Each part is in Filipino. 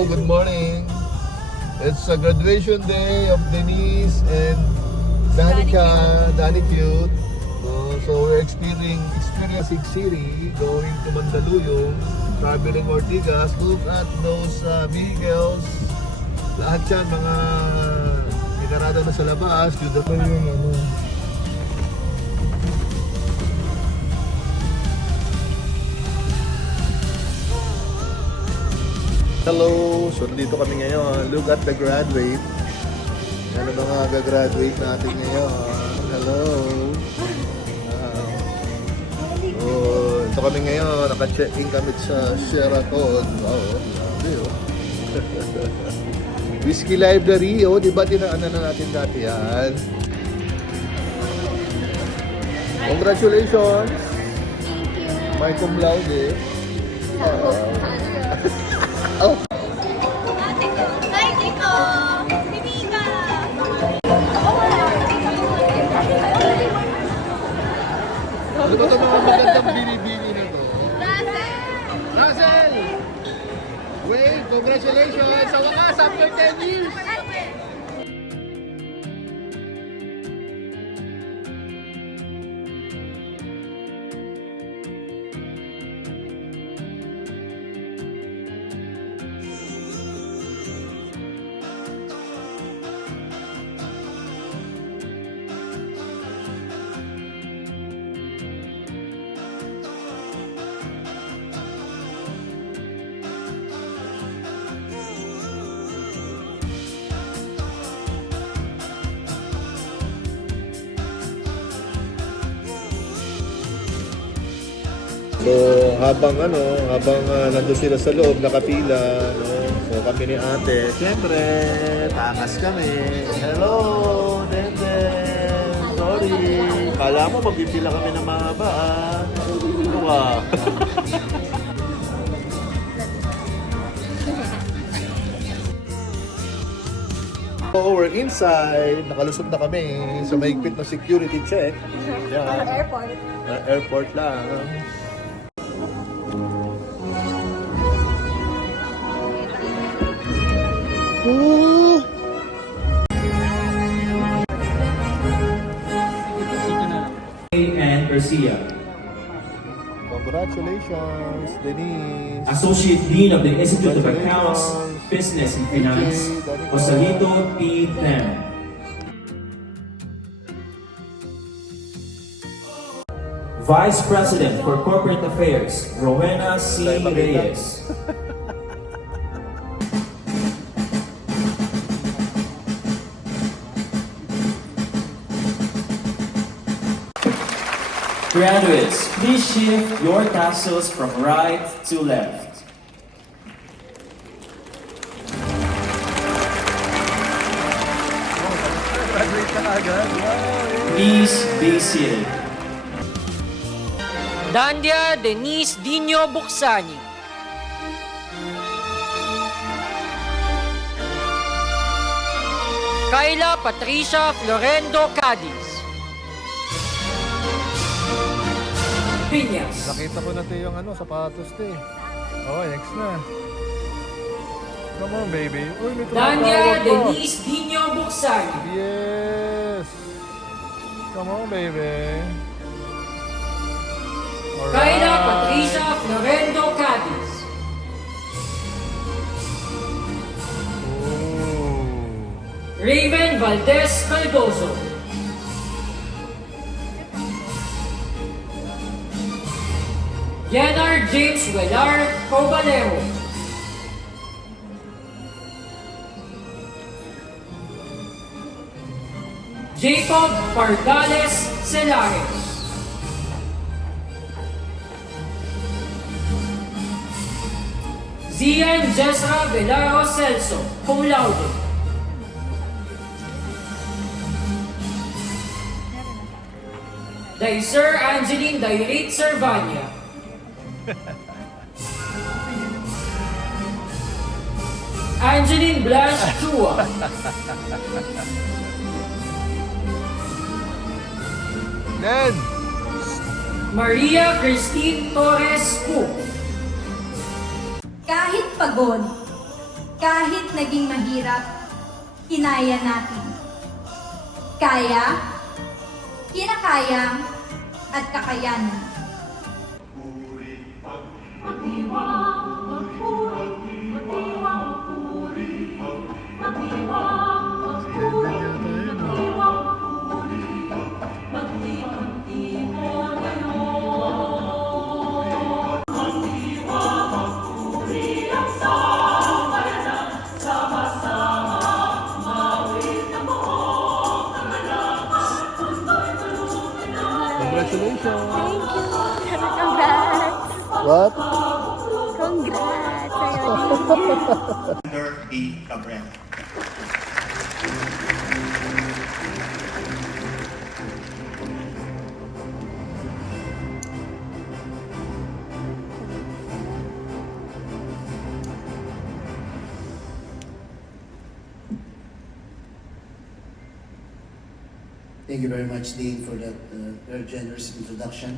Hello, good morning. It's a graduation day of Denise and Danica, Dani Cute. So we're experiencing City, going to Mandaluyong, traveling Ortigas. Look at those vehicles. Lahat yan, mga pinarada na sa labas. Yung ano. Hello! So dito kami ngayon. Look at the graduate. Ano ba mga gagraduate natin ngayon? Hello! Ito kami ngayon. Naka-check-in kami sa Sheraton. Wow, grabe oh. Whiskey Library. Oh, di ba tinaanan na natin dati yan? Congratulations! May cum laude. Oh. Hi, Tito! Mimika! Ano ba ito mga magandang binibini na ito? Russell! Russell! Wait, congratulations! Sa wakas, after 10 years! So habang nandun sila sa loob nakapila, no? So kami ni ate, siyempre, takas kami. Hello, Denden. Sorry. Kala mo magpipila kami ng mahaba, ah. Ano ka? So we're inside. Nakalusot na kami sa mahigpit na security check. Yeah. Airport. Airport lang. Ooh. And Garcia, Congratulations, Denise. Associate Dean of the Institute of Accounts, Business and Finance, Joselito P. Tem. Vice President for Corporate Affairs, Rowena C. Reyes. Graduates, please shift your tassels from right to left. Please be seated. Dandia Denise Dino Buksani. Kayla Patricia Florendo Cadiz. Piñas. Nakita ko na yung sapatos Oh, next na. Come on, baby. Uy, may Dandia Denise Dino Buksani. Yes. Come on, baby. Kayla Patricia Florendo Cadiz. Ooh. Raven Valdez Caldoso. Yenar James Velar Cobalero. Jacob Pardales Celares. Zian Jezra Velaro Celso, cum laude. Sir Angeline Dairit Servania. Angeline Blanche Chua. Then, Maria Christine Torres Cook. Kahit pagod, Kahit naging mahirap, kinaya natin. Kaya, kinakaya, at kakayanin. Congratulations! Thank you. Congrats. What? Congrats. Ayun. Under B. Gabriel. Thank you very much, Dean, for that very generous introduction.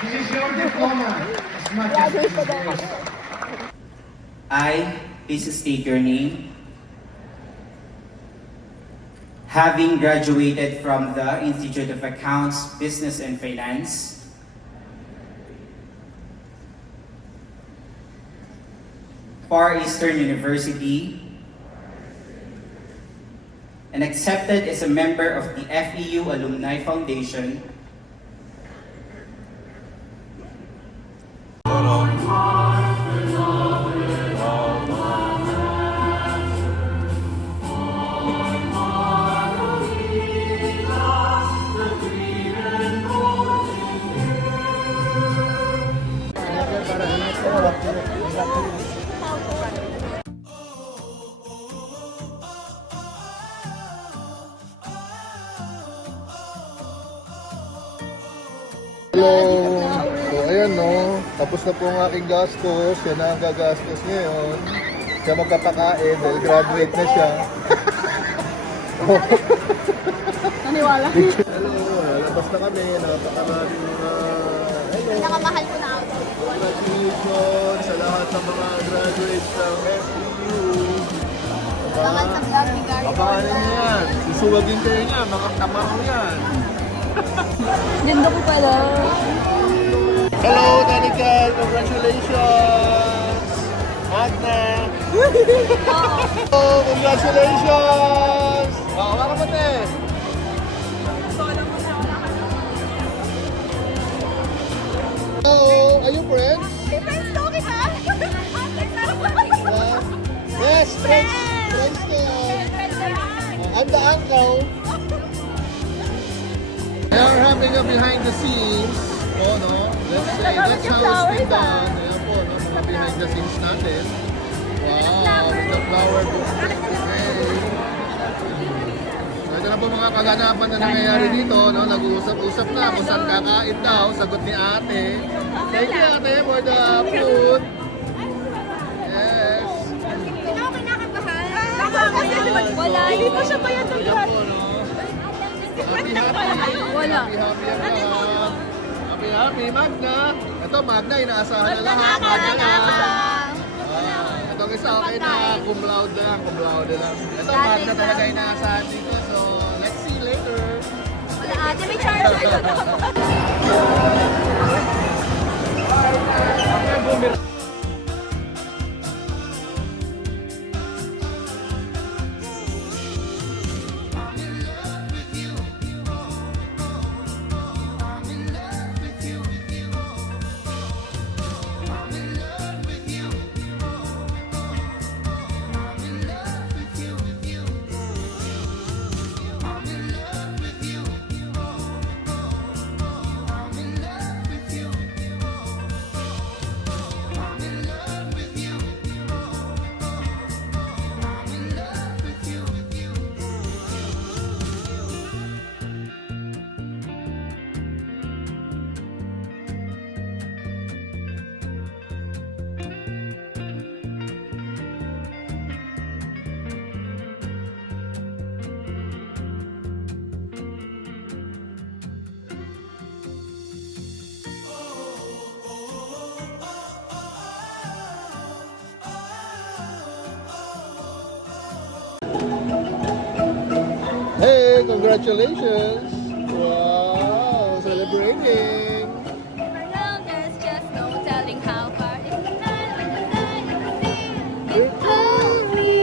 This is your diploma. As much as this is yours. I, please state your name. Having graduated from the Institute of Accounts, Business and Finance, Far Eastern University, and accepted as a member of the FEU Alumni Foundation, Hello! So ayan no, tapos na po ang aking gastos. Yan na ang gagastos ngayon. Siya magkapakain dahil graduate na siya. Naniwala. Hello! Lalabas na kami. Napakaraming mga... hello! Nakamahal ko na ako. Congratulations sa lahat ng mga graduates ng FEU. Abangan sa vlog ni Gary. Abangan niyo yan. Susuwagin kayo niya. Mga tamang yan. Ganda ko pala. Hello, Danica! Congratulations! Magna! Oh, congratulations! Oh, wala ka ba, hello, are you friends? Friends to kita. Yes, friends! Friends kayo! I'm the uncle. They are having a behind the scenes. Oh, no? Let's say, that's how it's been done. Ayan po, no? Mga behind the scenes natin. Wow, the flower bouquet. So, ito na po mga kaganapan na nangyayari dito, no? Nag-uusap-usap na kung saan kakain daw. Sagot ni ate. Thank you, ate, for the food. Yes. Ikaw kinakabahan. Wala. Hindi pa siya bayad ng Ayan po, no? Happy, happy. Wala. Happy, happy ang lahat. Happy, happy. Magna. Ito, Magna, inaasahan na lahat. Magna lang. Itong isa, okay na. Cum laude lang, cum laude lang. Ito, Magna talaga inaasahan dito. So, let's see later. Wala ate, may charger. Congratulations! Wow! Celebrating! Around us, just no telling how far it can fly when the sun is the sea. You're me!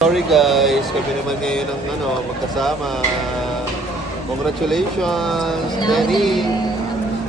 Sorry guys, kami naman ngayon ng magkasama. Congratulations, Danny.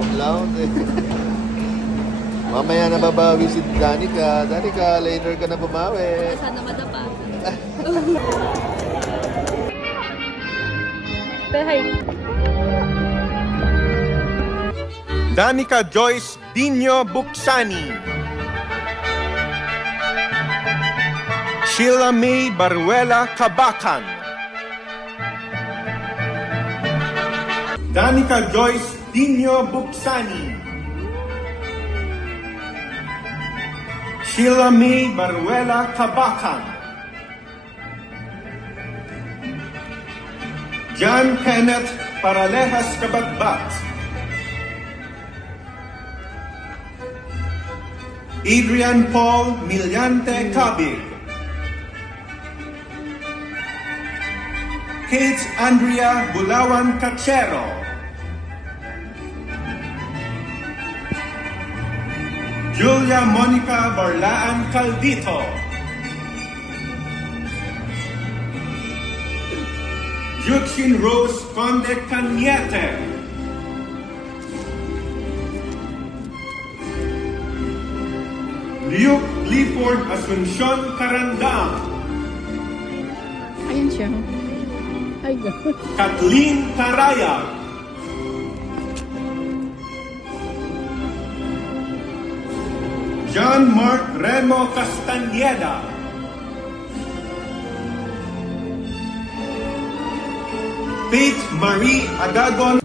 Cum laude. Mamaya na babawi si Danica. Danica, later ka na bumawi. Sana madapa. Danica Joyce Dino Buksani, Sheila May Baruela Kabakan, Danica Joyce Dino Buksani, Sheila May Baruela Kabakan, John Kenneth Paralejas Kabatbat, Adrian Paul Miliante Cabig, Kate Andrea Bulawan Cachero, Julia Monica Barlaan Caldito, Yuxin Rose Conde Cañete, Luke Clifford Asuncion Carandang, Ayun siya. Kathleen Caraya, John Mark Remo Castañeda, Faith Marie Agagon,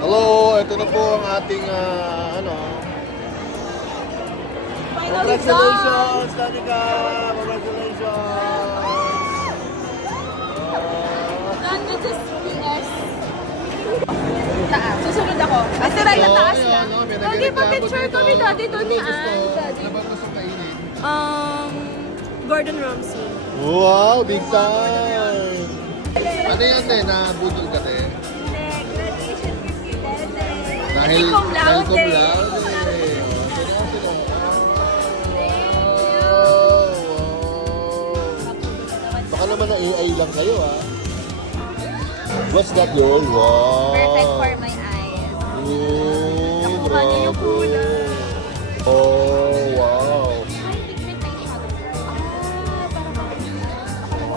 Hello, ito na po ang ating Congratulations, Danica! Congratulations! Done with this winners. Taas. Susunod ako. Asuran na taas na. Daddy, pa-picture kami, Daddy. Daddy. Daddy. Ano ba gusto kainin? Gordon Ramsay. Wow, big time! Ano yan, te? Nabudol ka, te? Graduation gift ni Dede. Dahil cum laude. cum laude. Baka naman na AI lang kayo, ha? What's that, yun? Wow! Perfect for my eyes. Oh, Nakuha niya yung kulay. Oh, wow.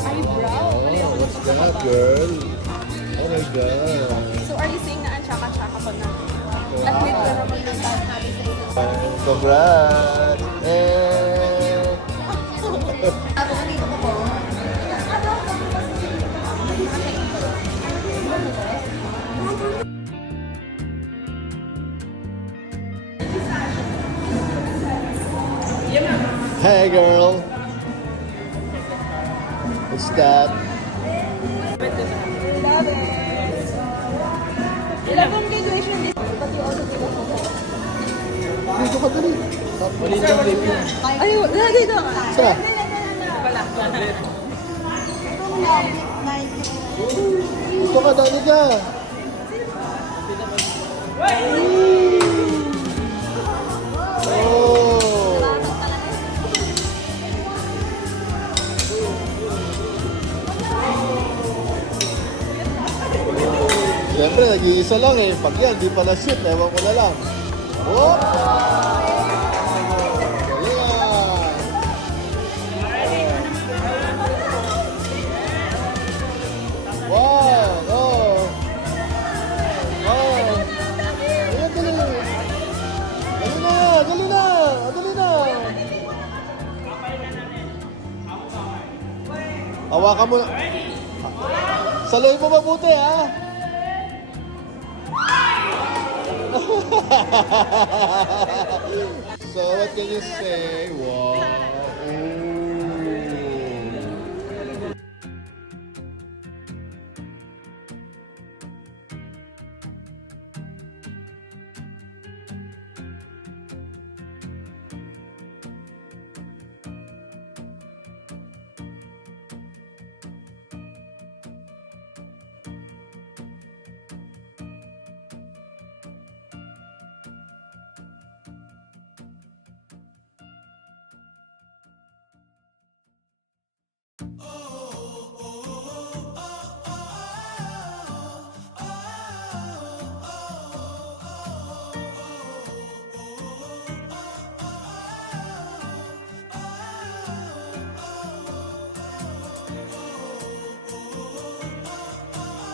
Eyebrow. Oh, what's that, girl? Oh my God. So are you saying na ang tsaka-tsaka ko na? Admit ko naman yung tayo natin sa isa. Congrats! Hey girl! What's that? Love it. Ilang graduation this but you also take a photo. Dito ka dali. Ay, lagi ito nga. Saan? Dito ka, dali ka. Oh! Siyempre, nag-iisa lang eh. Pag yan, di pa na-shoot, ewan ko na lang. Oh! Wow! Oh! Oh! Ayan, dali! Dali na! Dali na! Dali na! Hawakan mo na. Saluhin mo mabuti, ha? So, what can you say? Wow! Ooh.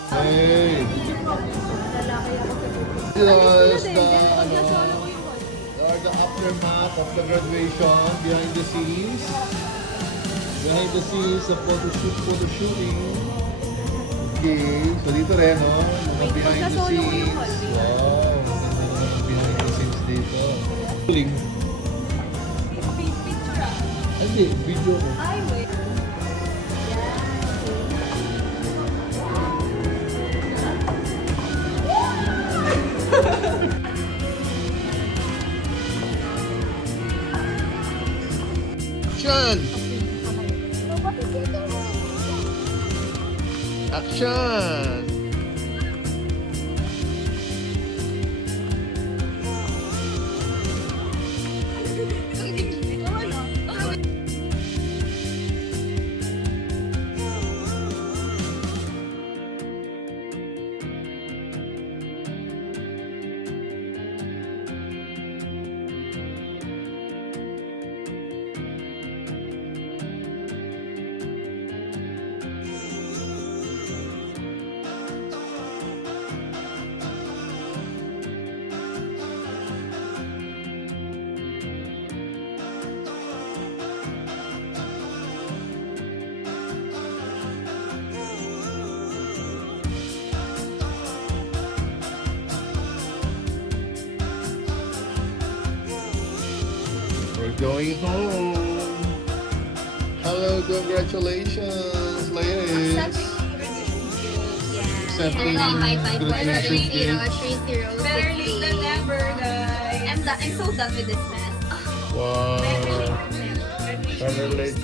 Hey! This was the aftermath of the graduation, behind the scenes. Behind the scenes, the photo-shooting. Okay, so dito rin, no? Mga behind the scenes. Wow, ganda naman behind the scenes dito. Picture Hindi, video ko. Ay, wait. Action! Action! We're going home. Hello, congratulations, ladies. Accepting graduation gift. Better late than never, guys. I'm so done with this mess. Wow. Better late